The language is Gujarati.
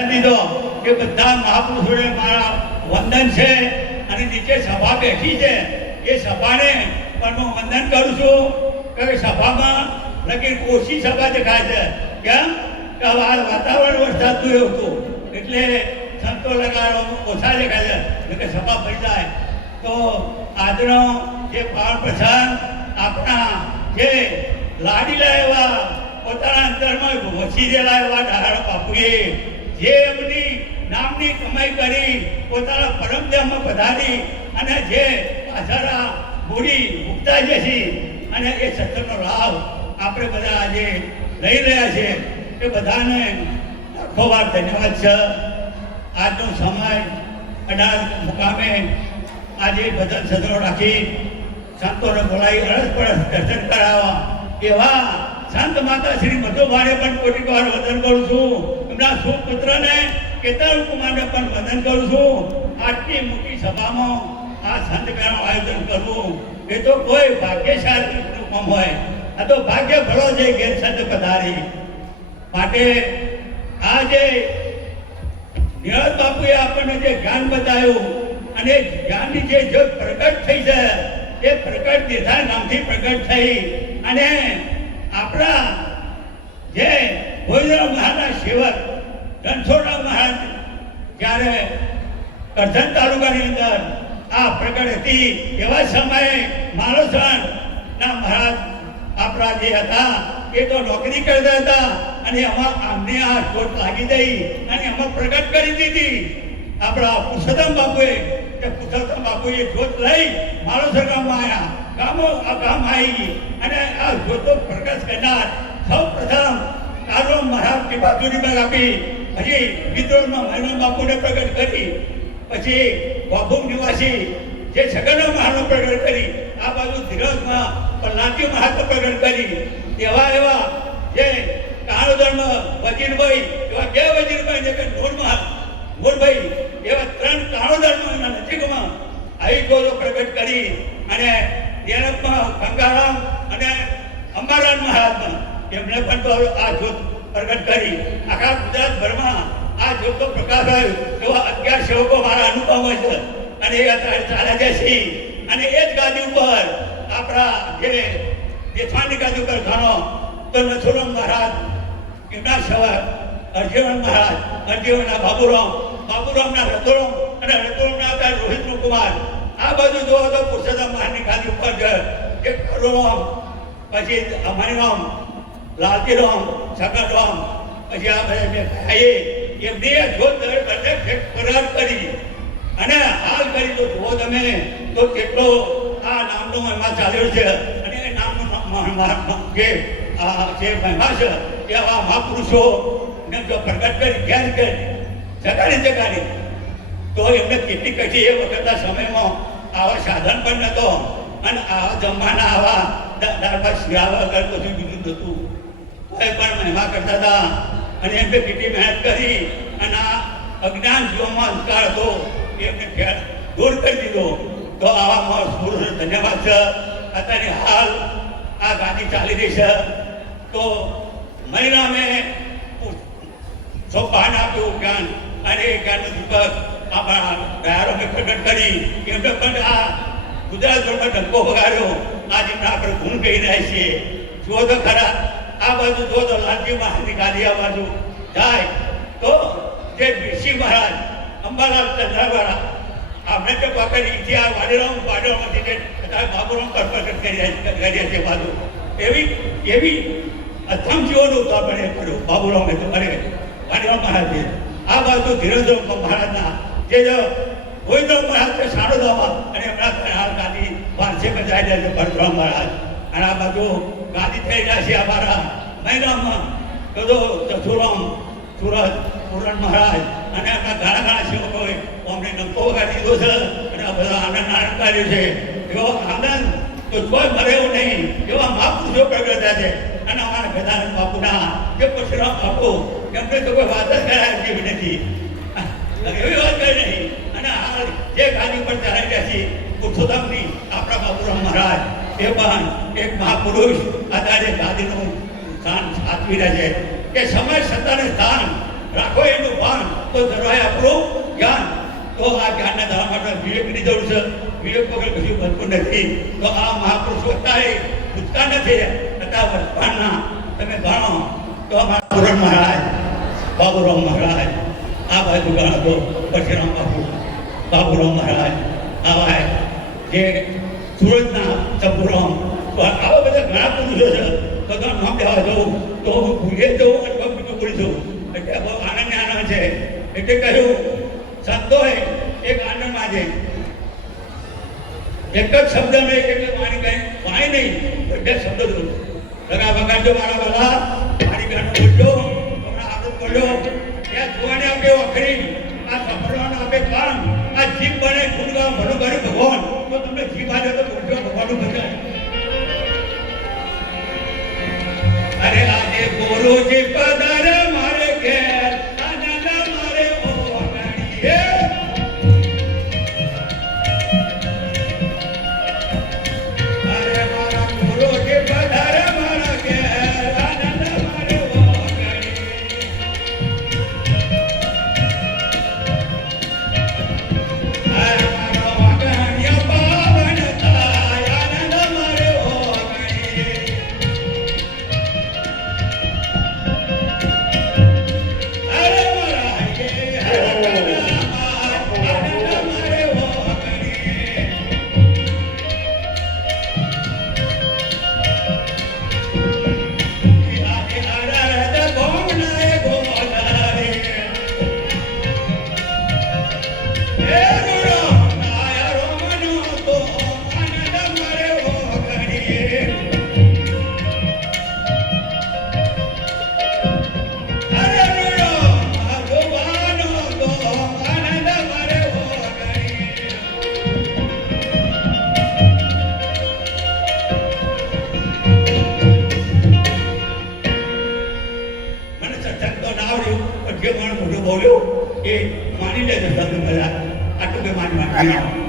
દીધો કે બધા મહાપુરુષોને મારા વંદન છે અને નીચે સભા બેઠી છે એ સભાને પણ હું વંદન કરું છું કે સભામાં લગી ઓછી સભા દેખાય છે કેમ કે વાતાવરણ વરસાદનું એવું હતું એટલે સંતો લગાડો ઓછા દેખાય છે કે સભા ભરી જાય તો આજનો જે પાવન પ્રસંગ આપણા જે લાડીલા એવા પોતાના અંતરમાં વસી રહેલા એવા ડાહાળ બાપુએ જે એમની નામની કમાઈ કરી પોતાના પરમધામમાં પધારી અને જે પાછળ મૂડી મૂકતા જે છે અને એ સત્સંગનો લાભ આપણે બધા આજે લઈ રહ્યા છે એ બધાને લાખો વાર ધન્યવાદ છે. આજનો સમય અઢાર મુકામે આજે બધા સદનો રાખી સંતોને બોલાવી અરસ પરસ દર્શન કરાવવા એવા સંત માતા શ્રી મધુભાઈને પણ કોટી વાર વંદન કરું છું. એમના સુપુત્રને કેતન કુમારને પણ વંદન કરું છું. આટલી મોટી સભામાં આ સંત મેળાનું આયોજન કરવું એ તો કોઈ ભાગ્યશાળી કામ હોય. આ તો ભાગ્ય ભલો છે ઘેર સંત પધારી માટે આ જે નિરજ બાપુએ આપણને જે જ્ઞાન બતાવ્યું અને જ્ઞાનની જે જ્યોત પ્રગટ થઈ છે એ પ્રગટ નિધાન નામથી પ્રગટ થઈ અને આપણા જે ભોજરાવ મહારાજ સેવક રણછોડરાવ મહારાજ જ્યારે કરજણ તાલુકાની અંદર આ પ્રગટ હતી એવા સમયે માણસના મહારાજ આપણા જે હતા એ તો નોકરી કરતા હતા અને એમાં આમને આ ચોટ લાગી ગઈ અને એમાં પ્રગટ કરી દીધી આપણા પુરુષોત્તમ બાપુએ. કે પુરુષોત્તમ બાપુએ જોત લઈ માણસો ગામમાં આવ્યા ગામો આ ગામ આવી અને આ જ્યોતો પ્રકાશ કરનાર સૌ પ્રથમ કારો મહારાજ કે બાજુની બાગ આપી પછી વિદ્રોહમાં મહેનો બાપુને પ્રગટ કરી પછી બાબુ નિવાસી જે સગનો મહારાજ પ્રગટ કરી આ બાજુ ધીરજમાં પલ્લાટી મહારાજ પ્રગટ કરી એવા એવા જે કાળોદરમાં વજીરભાઈ એવા બે વજીરભાઈ જે કે નૂરભાઈ એવા ત્રણ કાળોદરમાં એના નજીકમાં આવી ગોળો પ્રગટ કરી અને દેરપમાં ગંગારામ અને અંબારામ મહારાજમાં એમણે પણ તો આ જ્યોત પ્રગટ કરી આખા ગુજરાતભરમાં આ જ્યોતો પ્રકાશ આવ્યો એવા 11 સેવકો મારા અનુભવ છે અને એ અત્યારે ચાલ્યા જશે અને એ જ ગાદી ઉપર આપણા જે દેશવાની ગાદી ઉપર ઘણો તો નથુરામ મહારાજ એમના સેવક અર્જુન મહારાજ અર્જુનના બાબુરામના રતોરામ અને રતોરામના હતા રોહિત કુમાર. આ બાજુ જોવો તો પુરુષોત્તમ મહારાજની ગાદી ઉપર જે કરુરામ પછી અમરીરામ લાલતીરામ સગનરામ પછી આ બધા જે ભાઈએ એમની જોત કરાર કરી અને હાલ કરી તો જુઓ તમે તો કેટલો આ નામનો મહિમા ચાલ્યો છે અને એ નામનો જે મહિમા છે એવા મહાપુરુષો ને જો પ્રગટ કરી જ્ઞાન કરી જગાડી તો એમને કેટલી કઠી એ વખતના સમયમાં આવા સાધન પણ નહોતો અને આવા જમવાના આવા દાળ શિરાવા વગર બધું બીજું નહોતું કોઈ પણ મહિમા કરતા હતા અને એમને કેટલી મહેનત કરી અને આ અજ્ઞાન જીવનમાં અંધકાર હતો એમને દૂર કરી દીધો. તો આવા પુરુષ ધન્યવાદ છે. અત્યારે હાલ આ ગાદી ચાલી રહી છે તો મહિનામે સોપાન આપ્યું જ્ઞાન અને એ જ્ઞાનનું દીપક આપણા ડાયરોને પ્રગટ કરી એમને પણ આ ગુજરાત ભરમાં ડંકો વગાડ્યો. આજે આપણે ગુણ કહી રહ્યા છીએ. જુઓ તો ખરા આ બાજુ જુઓ તો લાલજી મહારાજની ગાદી આ બાજુ જાય તો જે ઋષિ મહારાજ અંબાલાલ ચંદ્રાવાળા આપણે તો પકડી ઇતિહાસ વાડીરામમાંથી જે બાબુરામ પર પ્રગટ કરી છે બાજુ એવી અથમ જીવોનું તો આપણે કર્યું બાબુરામે તો અરે વાડીરામ મહારાજે આ બાજુ ધીરજ મહારાજના જે ગોવિંદરામ મહારાજ સાડોદામાં અને એમના હાલ ગાદી વારસે બજાવી રહ્યા છે પરશુરામ મહારાજ અને આ બાજુ ગાદી થઈ રહ્યા છે અમારા મહિનામાં બધો ચતુરામ સુરત પૂરણ મહારાજ અને એમના ઘણા સેવકોએ અમને નંકો વગાડી દીધો છે અને આ બધા આનંદ કાઢ્યો છે. એવો આનંદ તો કોઈ મળે એવું નહીં એવા મહાપુરુષો પ્રગટ થયા છે અને અમારા ગદાનંદ બાપુના જે પરશુરામ બાપુ એમને તો કોઈ વાત જ કરાય જેવી નથી એવી વાત કરી નહીં. અને હાલ જે ગાદી પર ચલાવી રહ્યા છે પુરુષોત્તમની આપણા બાબુરામ મહારાજ એ પણ એક મહાપુરુષ અત્યારે ગાદીનું સ્થાન સાચવી રહ્યા છે કે સમય સત્તાને સ્થાન રાખો એનું ભાન તો ધરાય આપણું જ્ઞાન. તો આ જ્ઞાનના ધારા માટે વિવેકની જરૂર છે. વિવેક વગર કશું બનતું નથી. તો આ મહાપુરુષો અત્યારે ભૂતકાળ નથી, અત્યારે વર્તમાનના તમે જાણો તો અમારા પુરણ મહારાજ, બાબુરાવ મહારાજ, આ બાજુ ગણો તો પરશુરામ બાપુ, બાબુરાવ મહારાજ, આવા જે સુરતના ચંપુરામ, તો આવા બધા ઘણા પુરુષો છે. બધા નામ લેવા જવું તો હું ભૂલે જવું અને બીજું ભૂલી જવું. એટલે બહુ આનંદ છે. એટલે કહ્યું સંતોએ એક આનંદમાં છે, એક જ શબ્દ નહીં, એટલે મારી કઈ વાણી નહીં, બધા શબ્દ જોડો લગા વગાડજો મારા વાલા, મારી ગાનો બોલજો, હમણાં આદત બોલ્યો ત્યાં જોવાને આપે અખરી, આ સાંભળવાનું આપે કાન, આ જીભ બને ગુણગામ ભલું કર્યું ભગવાન. તો તમને જીભ આજે તો બોલજો ભગવાનનું ભજાય. અરે આજે ગુરુજી પધારે મારે ઘેર, આનંદ મારે ઓગણીએ. અરે મારા ગુરુજી પધારે મારા ઘેર, આનંદ મારે ઓગણીએ. અરે મારો વાગણિયા પાવન થાય, આનંદ મારે ઓગણીએ. અરે મારા હે હરકના આનંદ મારે ઓગણીએ. આજે આરાધ ગોમનાએ ગોલારે, હે ગુરુ નાય રોમનો તો આનંદ મારે ઓગણીએ. અરે ગુરુ ભગવાનો તો આનંદ મારે ઓગણીએ. મને સત્સંગ તો ના આવડ્યું, પણ જે માણસ મોઢું બોલ્યો એ માની લેજો. આટલું કે માની